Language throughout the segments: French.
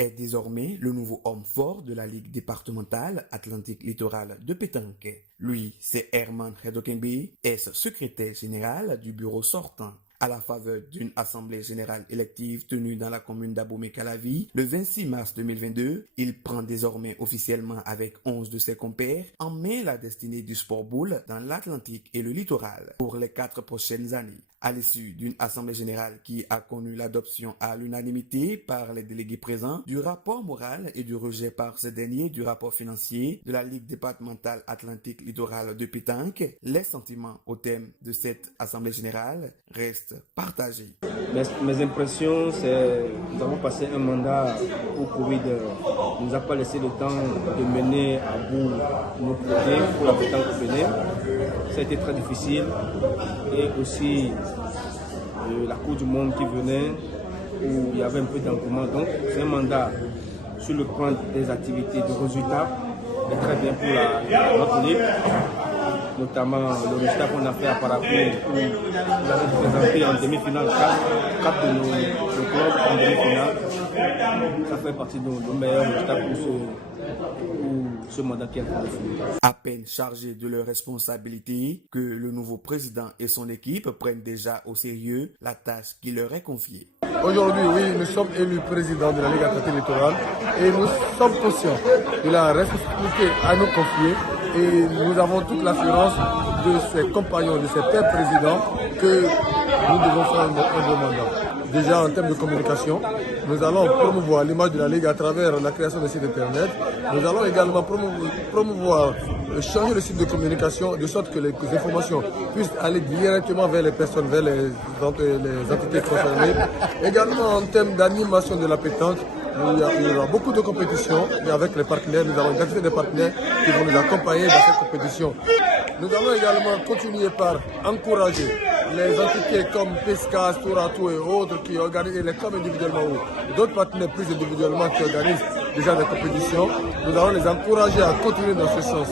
est désormais le nouveau homme fort de la Ligue départementale Atlantique Littoral de pétanque. Lui, c'est Herman Redokembe, ex-secrétaire général du bureau sortant. À la faveur d'une assemblée générale élective tenue dans la commune d'Abomey-Calavi le 26 mars 2022, il prend désormais officiellement avec 11 de ses compères en main la destinée du sport boule dans l'Atlantique et le littoral pour les 4 prochaines années. À l'issue d'une assemblée générale qui a connu l'adoption à l'unanimité par les délégués présents du rapport moral et du rejet par ces derniers du rapport financier de la Ligue départementale Atlantique Littoral de pétanque, les sentiments au thème de cette assemblée générale restent partagés. Mes impressions, c'est que nous avons passé un mandat où Covid ne nous a pas laissé le temps de mener à bout nos projets pour la pétanque au Bénin. Ça a été très difficile et aussi la Coupe du Monde qui venait où il y avait un peu d'engouement. Donc c'est un mandat sur le plan des activités, de résultats, est très bien pour notre ligue. Notamment le résultat qu'on a fait à Parakou où nous avons présenté en demi-finale 4 de nos clubs en demi-finale. Ça fait partie de nos meilleurs résultats pour ce mandat qui est en train de finir. À peine chargés de leurs responsabilités que le nouveau président et son équipe prennent déjà au sérieux la tâche qui leur est confiée. Aujourd'hui, oui, nous sommes élus président de la Ligue Atlantique Littorale et nous sommes conscients de la responsabilité à nous confier et nous avons toute l'assurance de ces compagnons, de ces pères présidents que nous devons faire un bon mandat. Déjà en termes de communication, nous allons promouvoir l'image de la Ligue à travers la création de sites internet. Nous allons également promouvoir, changer le site de communication de sorte que les informations puissent aller directement vers les personnes, vers les entités concernées. Également en termes d'animation de la pétanque, il y aura beaucoup de compétitions et avec les partenaires, nous allons identifier des partenaires qui vont nous accompagner dans cette compétition. Nous allons également continuer par encourager les entités comme Pescas, Touratou et autres qui organisent les clubs individuellement ou d'autres partenaires plus individuellement qui organisent déjà des compétitions. Nous allons les encourager à continuer dans ce sens.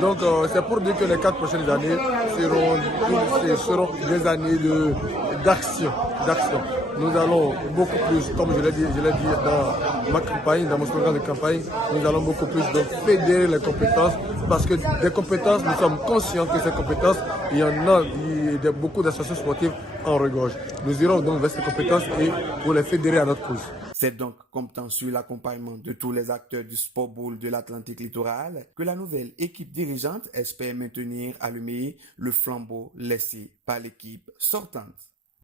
Donc c'est pour dire que les 4 prochaines années seront des années d'action. Nous allons beaucoup plus, comme je l'ai dit dans ma campagne, dans mon slogan de campagne, nous allons beaucoup plus donc fédérer les compétences parce que des compétences, nous sommes conscients que ces compétences, il y en a beaucoup d'associations sportives en regorge. Nous irons donc vers ces compétences et pour les fédérer à notre cause. C'est donc comptant sur l'accompagnement de tous les acteurs du sport boule de l'Atlantique littoral que la nouvelle équipe dirigeante espère maintenir allumé le flambeau laissé par l'équipe sortante.